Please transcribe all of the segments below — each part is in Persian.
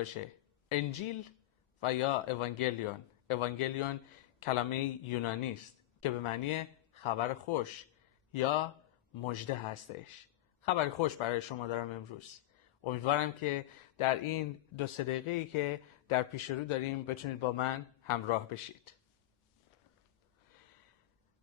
باشه. انجیل و یا اوانگلیون. اوانگلیون کلمه یونانی است که به معنی خبر خوش یا مژده هستش. خبر خوش برای شما دارم امروز. امیدوارم که در این 2-3 دقیقه‌ای که در پیش رو داریم بتونید با من همراه بشید.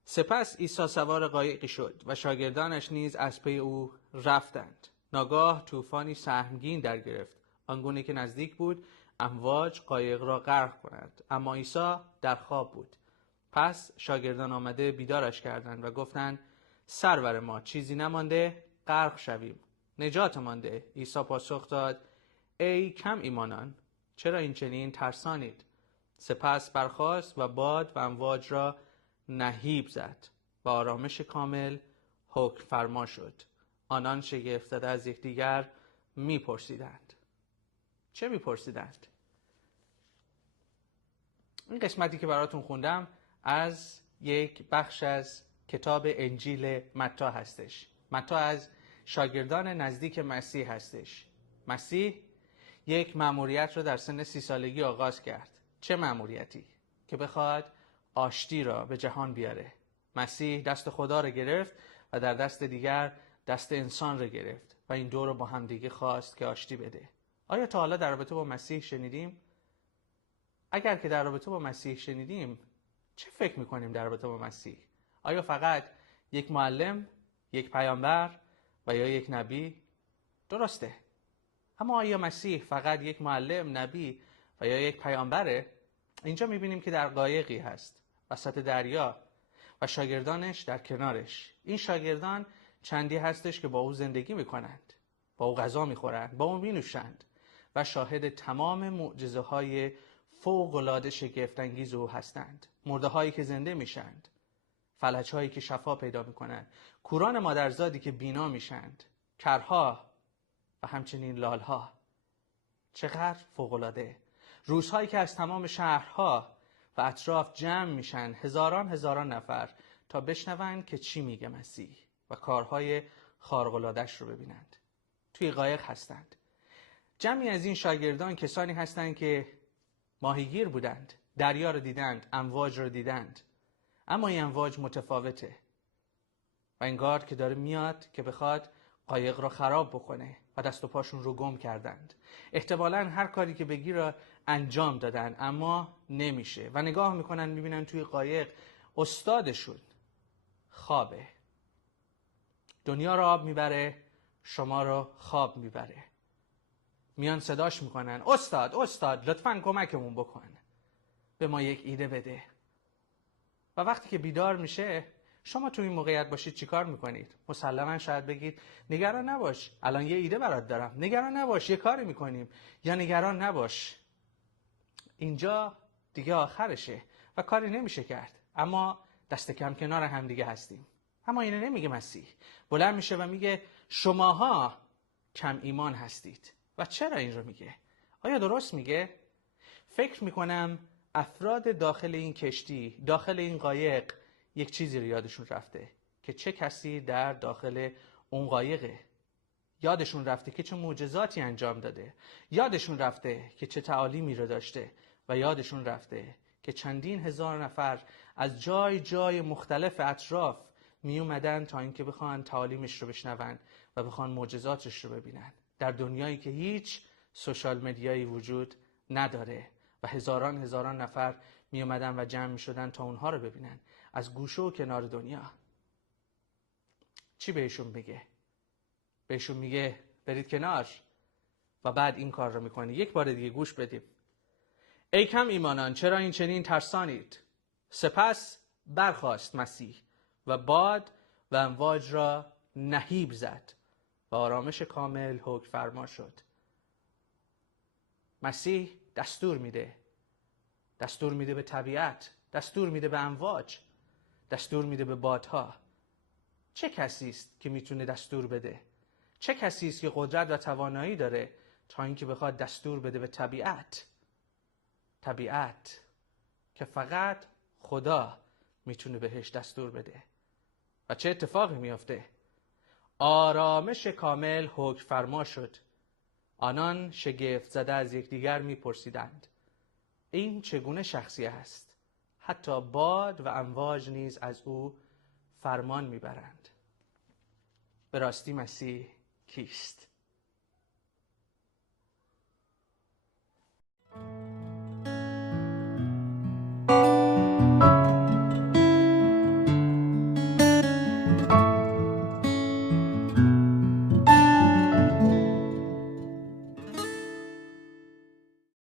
سپس عیسی سوار قایقی شد و شاگردانش نیز از پی او رفتند. ناگاه طوفانی سهمگین در گرفت، آنگونه که نزدیک بود امواج قایق را غرق کنند، اما عیسی در خواب بود. پس شاگردان آمده بیدارش کردند و گفتند سرور ما چیزی نمانده غرق شویم، نجات مانده. عیسی پاسخ داد ای کم ایمانان، چرا این چنین ترسانید؟ سپس برخاست و باد و امواج را نهیب زد و آرامش کامل حکم فرما شد. آنان شگفت زده از یکدیگر میپرسیدند. چه میپرسیدند؟ این قسمتی که براتون خوندم از یک بخش از کتاب انجیل متی هستش. متی از شاگردان نزدیک مسیح هستش. مسیح یک مأموریت رو در سن 30 سالگی آغاز کرد. چه مأموریتی؟ که بخواد آشتی را به جهان بیاره. مسیح دست خدا رو گرفت و در دست دیگر دست انسان رو گرفت و این دو رو با هم دیگه خواست که آشتی بده. آیا تا حالا در رابطه با مسیح شنیدیم؟ اگر که در رابطه با مسیح شنیدیم، چه فکر میکنیم در رابطه با مسیح؟ آیا فقط یک معلم، یک پیامبر و یا یک نبی؟ درسته. اما آیا مسیح فقط یک معلم، نبی و یا یک پیامبره؟ اینجا میبینیم که در قایقی هست وسط دریا و شاگردانش در کنارش. این شاگردان چندی هستش که با او زندگی میکنند، با او غذا میخورند، با او مینوشند و شاهد تمام معجزه های فوق‌العاده شگفت‌انگیز او هستند. مرده هایی که زنده میشند، فلج هایی که شفا پیدا میکنند، کوران مادرزادی که بینا میشند، کرها و همچنین لالها. چقدر فوق‌العاده! روزهایی که از تمام شهرها و اطراف جمع میشن هزاران نفر تا بشنوند که چی میگه مسیح و کارهای خارق‌العاده‌اش رو ببینند. توی قایق هستند. جمعی از این شاگردان کسانی هستند که ماهیگیر بودند، دریا رو دیدند، امواج رو دیدند، اما این امواج متفاوته و انگار که داره میاد که بخواد قایق را خراب بکنه و دست و پاشون رو گم کردند. احتمالاً هر کاری که بگی را انجام دادن اما نمیشه و نگاه میکنن میبینن توی قایق استادشون خوابه. دنیا را آب میبره، شما را خواب میبره. میان صداش میکنن استاد لطفاً کمکمون بکن، به ما یک ایده بده. و وقتی که بیدار میشه، شما تو این موقعیت باشید چیکار میکنید؟ مسلماً شاید بگید نگران نباش، الان یه ایده برات دارم، نگران نباش یه کاری میکنیم، یا نگران نباش اینجا دیگه آخرشه و کاری نمیشه کرد. اما دست کم کنار هم دیگه هستیم. اما اینو نمیگه مسیح. بلند میشه و میگه شماها کم ایمان هستید. و چرا این رو میگه؟ آیا درست میگه؟ فکر میکنم افراد داخل این کشتی، داخل این قایق، یک چیزی رو یادشون رفته که چه کسی در داخل اون قایقه. یادشون رفته که چه معجزاتی انجام داده، یادشون رفته که چه تعالیمی رو داشته و یادشون رفته که چندین هزار نفر از جای مختلف اطراف می اومدن تا اینکه بخوان تعالیمش رو بشنون و بخوان معجزاتش رو ببینن، در دنیایی که هیچ سوشال مدیایی وجود نداره و هزاران نفر می اومدن و جمع می شدن تا اونها رو ببینن از گوشه و کنار دنیا. چی بهشون میگه؟ بهشون میگه برید کنار و بعد این کار رو میکنه. یک بار دیگه گوش بدیم. ای کم ایمانان، چرا این چنین ترسانید؟ سپس برخاست مسیح و باد و امواج را نهیب زد و آرامش کامل حکم فرما شد. مسیح دستور میده به طبیعت، دستور میده به امواج، دستور میده به بادها. چه کسی است که میتونه دستور بده؟ چه کسی است که قدرت و توانایی داره تا اینکه بخواد دستور بده به طبیعت که فقط خدا میتونه بهش دستور بده؟ و چه اتفاقی میافته؟ آرامش کامل حکم فرما شد. آنان شگفت زده از یکدیگر می‌پرسیدند این چگونه شخصی است؟ حتی باد و امواج نیز از او فرمان میبرند. به راستی مسیح کیست؟